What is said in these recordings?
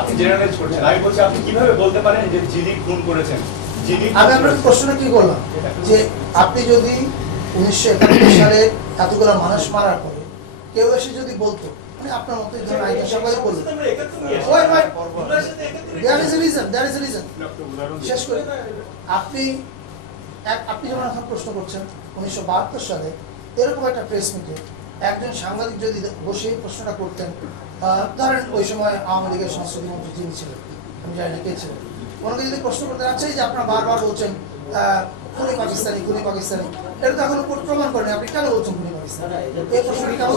আপনি জেনারেলাইজ করছেন, আমি বলছি আপনি কিভাবে বলতে পারেন যে যিনি খুন করেছেন, যিনি আমি আপনার প্রশ্নটা কি করলাম যে আপনি যদি 1971 সালে এতগুলো মানুষ মারার পরে কেউ এসে যদি বলতো মানে আপনার মতো এই ধরনের আইন সবাই বলতো there is a reason শেষ করে আপনি যেমন এখন প্রশ্ন করছেন 1972 সালে এরকম একটা প্রেস মিটে একজন সাংবাদিক যদি বসে প্রশ্নটা করতেন, ধরেন ওই সময় আওয়ামী লীগের সংসদীয় মন্ত্রী যিনি ছিলেন, আমি জানি না কে ছিলেন, ওনাকে যদি প্রশ্ন করতে আচ্ছা এই যে আপনারা বারবার বলছেন খুনি পাকিস্তানি, এটা তো এখন প্রমাণ করেন, আপনি কেন বলছেন খুনি পাকিস্তানি, এই প্রশ্নটি কেমন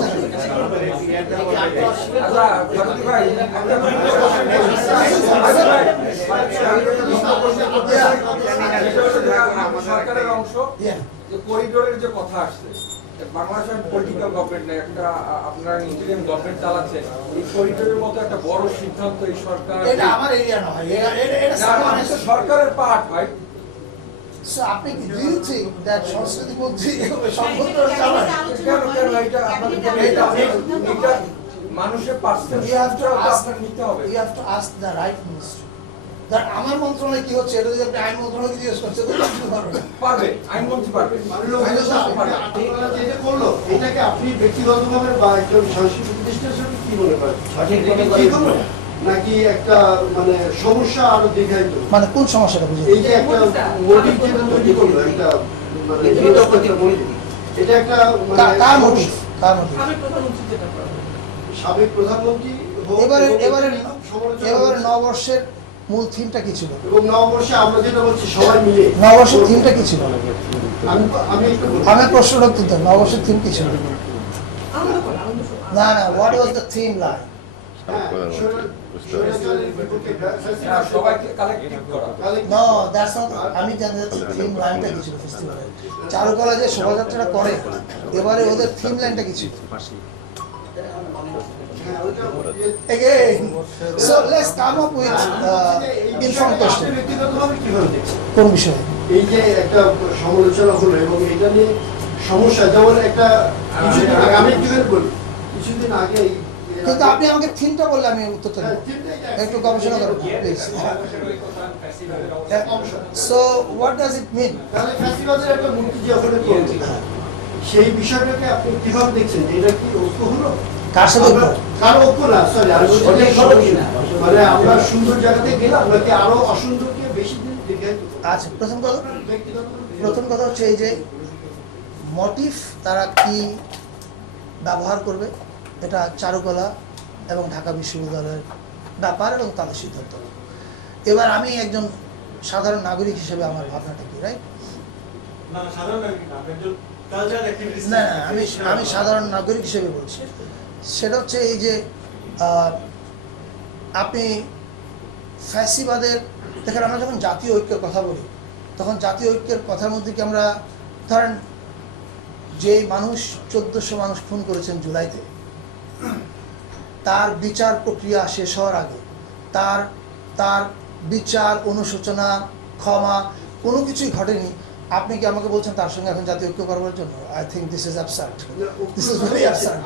সরকারের অংশ করিডোরের যে কথা আসছে, বাংলাদেশের পলিটিক্যাল গভর্নমেন্ট না, একটা আপনারা ইন্টারিম গভর্নমেন্ট চালাচ্ছে, এই করিডোরের মতো একটা বড় সিদ্ধান্ত এই সরকার, এটা আমার এরিয়া না ভাই, এটা সরকারের পার্ট ভাই। So আপনি কি do you think that সংস্কৃতি মন্ত্রী সম্পূর্ণ চালায়? এটা মানুষের পার্সেন্ট আপনার নিতে হবে। You have to ask the right ministry. আমার মন্ত্রণালয় কি হচ্ছে এটা যদি আপনি আইন মন্ত্রণালয়কে জিজ্ঞেস করছেন পারবে, আইনমন্ত্রী পারবে। যেটা করলো এটাকে আপনি ব্যক্তিগতভাবে বা একজন সাংস্কৃতিক প্রতিষ্ঠানের সাথে কি মনে করেন, নাকি একটা মানে সমস্যা আরো দীর্ঘায়িত? মানে কোন সমস্যাটা বুঝে এই যে একটা মোটিভ যেটা তৈরি করলো, একটা মানে এটা একটা কার মোটিভ সাবেক প্রধানমন্ত্রী এবারে নববর্ষের মূল থিমটা কি ছিল? এবং নববর্ষে আমরা যেটা বলছি সবাই মিলে নববর্ষের থিমটা কি ছিল? আমি প্রশ্নটা উত্তর দেন, নববর্ষের থিম কি ছিল? না what was the theme like? সবাইকে কালেক্টিভ করা। নো দ্যাটস নট, আমি জানি থিম লাইনটা কি ছিল ফেস্টিভ্যালের? চারুকলা যে শোভাযাত্রাটা করে এবারে ওদের থিম লাইনটা কি ছিল? Again, so let's come up with informed question. কোন বিষয়ে? এই যে একটা সমালোচনা হলো এবং এটা নিয়ে সমস্যা, যেমন একটা কিছুদিন আগে আমি বলি, কিছুদিন আগে কিন্তু আপনি আমাকে থিমটা বললে আমি উত্তরটা দেব, একটু গবেষণা করুন please. So what does it mean? তাহলে ফ্যাসিবাদের একটা মূর্তি যে ওখানে করলো, সেই বিষয়টাকে আপনি কিভাবে দেখছেন? এটা কি ঐক্য হলো? কার সাথে কারো ঐক্য না, সরি মানে আমরা সুন্দর জায়গাতে গেলাম নাকি আরো অসুন্দরকে বেশি দিন দীর্ঘায়িত? আচ্ছা, প্রথম কথা হচ্ছে এই যে মোটিভ তারা কি ব্যবহার করবে এটা চারুকলা এবং ঢাকা বিশ্ববিদ্যালয়ের ব্যাপার এবং তাদের সিদ্ধান্ত। এবার আমি একজন সাধারণ নাগরিক হিসেবে আমার ভাবনাটা কি, রাইট? না আমি সাধারণ নাগরিক হিসেবে বলছি, সেটা হচ্ছে এই যে আপনি ফ্যাসিবাদের দেখেন, আমরা যখন জাতীয় ঐক্যের কথা বলি তখন জাতীয় ঐক্যের কথার মধ্যে কি আমরা ধরেন যে মানুষ 1400 মানুষ খুন করেছেন জুলাইতে, তার বিচার প্রক্রিয়া শেষ হওয়ার আগে তার বিচার, অনুশোচনা, ক্ষমা কোনো কিছুই ঘটেনি, আপনি কি আমাকে বলছেন তার সঙ্গে এখন জাতীয় ঐক্য করবার জন্য? I think this is absurd, this is very absurd.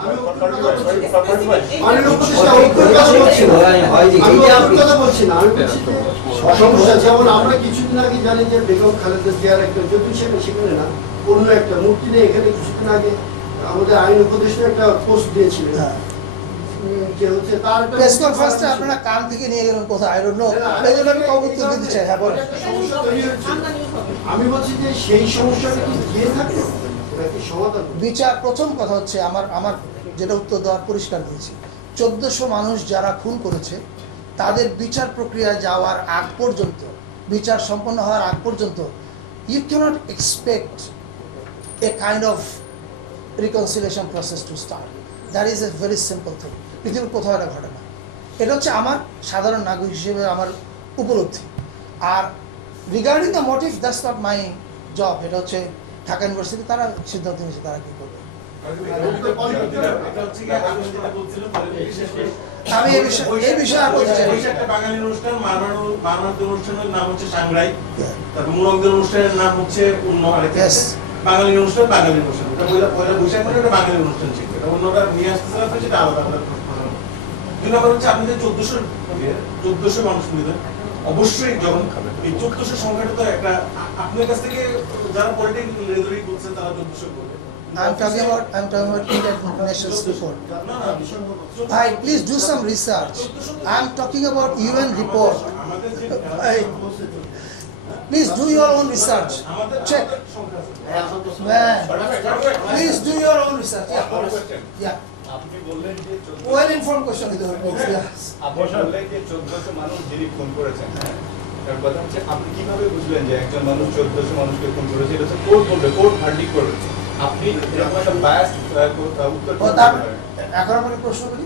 যেমন আমরা কিছুদিন আগে জানি যে বেগম খালেদা জিয়ার একটা যদি সেখানে না অন্য একটা মূর্তি নেই, এখানে কিছুদিন আগে আমাদের আইন উপদেষ্টা একটা পোস্ট দিয়েছিলেন যে হচ্ছে তার প্রেস কনফারেন্সে আপনারা কান থেকে নিয়ে গেলেন কোথায়, আই ডোন্ট নো, এই জন্য আমি কবুতর দিতে চাই। হ্যাঁ বলেন। আমি বলছি যে সেই সমস্যাটা কি গিয়ে থাকে নাকি সমাধান? বিচার, প্রথম কথা হচ্ছে আমার যেটা উত্তর দেওয়ার পরিষ্কার দিয়েছি, 1400 মানুষ যারা খুন করেছে তাদের বিচার প্রক্রিয়া যাওয়ার আগ পর্যন্ত, বিচার সম্পন্ন হওয়ার আগ পর্যন্ত you can't expect a kind of reconciliation process to start. That is a very simple thing, পৃথিবীর কোথাও এটা ঘটে না। এটা হচ্ছে আমার সাধারণ নাগরিক হিসেবে আমার উপলব্ধি। আর regarding the motive, that's not my job, এটা হচ্ছে ঢাকা ইউনিভার্সিটি তারা সিদ্ধান্ত নিয়েছে তারা কী করবে। আমি এই বিষয়ে আর বলতে চাই। বাঙালি অনুষ্ঠান, মারমারদের অনুষ্ঠানের নাম হচ্ছে সাংরাই, তারপর মুরগদের অনুষ্ঠানের নাম হচ্ছে অন্য আরেকটা বাঙালি অনুষ্ঠান। পয়লা বৈশাখ মানে একটা বাঙালি অনুষ্ঠান ছিল, এটা অন্যরা নিয়ে আসতে সেটা আলাদা আলাদা। দুই নম্বর হচ্ছে আপনাদের 1400 মানুষ মিলে অবশ্যই যখন এই 1400 সংখ্যাটা তো একটা আপনার কাছ থেকে যারা পলিটিক্যাল রেজরি করছেন তারা 1400 করবে। I'm talking about United Nations report. না না Bhai, please do some research. I'm talking about UN report. আমাদের যে Bhai, please do your own research. Check. Man, please do your own research. Yeah. আপনি বললেন যে Well informed question with your folks. Yeah. আপনি বললেন যে 1400 মানুষ যিনি খুন করেছেন, হ্যাঁ, তার কথা হচ্ছে আপনি কিভাবে বুঝলেন যে একজন মানুষ 1400 মানুষকে খুন করেছে? এটা হচ্ছে কোর্ট বলবে, কোর্ট ভার্ডিক্ট করবে। আপনি এরকম একটা বায়াস উত্তর ও তার এখন আপনাকে প্রশ্ন করি,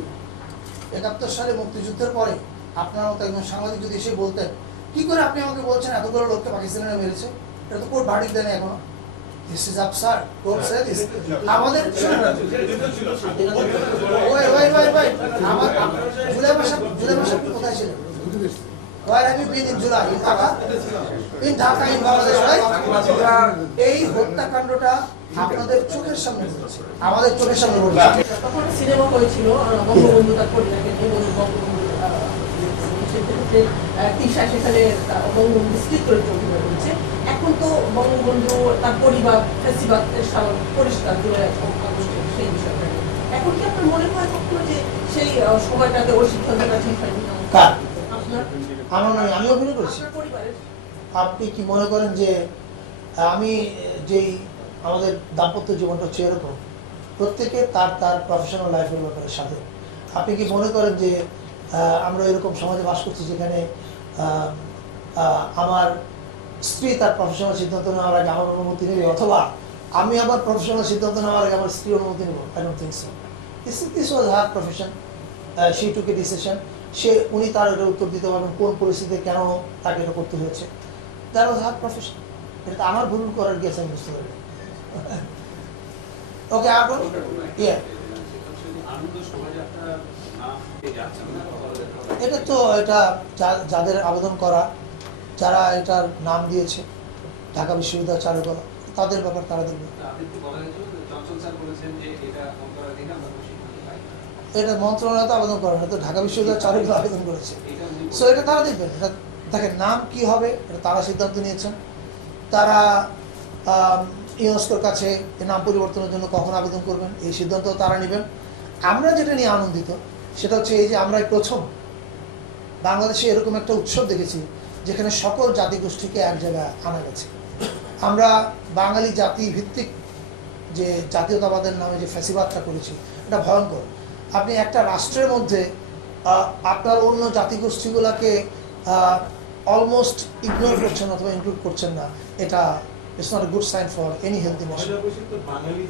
71 সালে মুক্তিযুদ্ধের পরে আপনার মতো একজন সাংবাদিক যদি এসে বলতেন কি করে আপনি আমাকে বলছেন এতগুলো লোককে পাকিস্তানিরা মেরেছে, এটা তো কোর্ট ভার্ডিক্ট দেয়নি এখনো। This is absurd. Court say this আমাদের ওই আমার জুলাই মাসে আপনি কোথায় ছিলেন? Where have you been in July? In Dhaka? In Dhaka, in Bangladesh, right? এই হত্যাকাণ্ডটা আপনাদের চোখের সামনে ঘটেছে, আমাদের চোখের সামনে ঘটেছে। তখন সিনেমা হয়েছিল বঙ্গবন্ধু তার কন্যাকে নিয়ে বঙ্গবন্ধু সেক্ষেত্রে তিশা সেখানে বঙ্গবন্ধু স্ত্রী করে অভিনয় করেছে। এখন তো বঙ্গবন্ধু তার পরিবার ফেসিবাদের পরিষ্কার জুড়ে সেই বিষয়টা নিয়ে। এখন কি আপনার মনে হয় কখনো যে সেই সময়টাতে ওই সিদ্ধান্তটা ঠিক হয়নি? কার? আপনার আমার নয়, আমি অভিনয় করেছি। আপনার পরিবারের আপনি কি মনে করেন যে আমি যেই আমাদের দাম্পত্য জীবনটা হচ্ছে এরকম, প্রত্যেকে তার তার প্রফেশনাল লাইফের ব্যাপারে সাথে। আপনি কি মনে করেন যে আমরা এরকম সমাজে বাস করছি যেখানে আমার স্ত্রী তার প্রফেশনাল সিদ্ধান্ত নেওয়ার আগে আমার অনুমতি নেবে, অথবা আমি আবার প্রফেশনাল সিদ্ধান্ত নেওয়ার আগে আমার স্ত্রীর অনুমতি নেব? I don't think so. This was her profession, she took a decision. উনি তার এটা উত্তর দিতে পারবেন কোন পরিস্থিতিতে কেন তাকে এটা করতে হয়েছে। That was her profession. এটা আমার ভুল করার গেছে আমি বুঝতে পারি। ওকে, আপন ইয়ে এটা তো এটা যাদের আবেদন করা, যারা এটার নাম দিয়েছে ঢাকা বিশ্ববিদ্যালয় চালু করা, তাদের ব্যাপার তারা দেখবে। এটা মন্ত্রণালয় তো আবেদন করে না, তো ঢাকা বিশ্ববিদ্যালয় চালু করা আবেদন করেছে। সো এটা তারা দেখবেন। এটা দেখেন নাম কি হবে এটা তারা সিদ্ধান্ত নিয়েছেন। তারা ইউনেস্কোর কাছে এই নাম পরিবর্তনের জন্য কখন আবেদন করবেন এই সিদ্ধান্ত তারা নেবেন। আমরা যেটা নিয়ে আনন্দিত সেটা হচ্ছে এই যে আমরা প্রথম বাংলাদেশে এরকম একটা উৎসব দেখেছি যেখানে সকল জাতিগোষ্ঠীকে এক জায়গায় আনা গেছে। আমরা বাঙালি জাতি ভিত্তিক যে জাতীয়তাবাদের নামে যে ফ্যাসিবাদটা করেছি এটা ভয়ঙ্কর। আপনি একটা রাষ্ট্রের মধ্যে আপনার অন্য জাতিগোষ্ঠীগুলোকে অলমোস্ট ইগনোর করছেন অথবা ইনক্লুড করছেন না, এটা it's not a good sign for any healthy nation. Bangali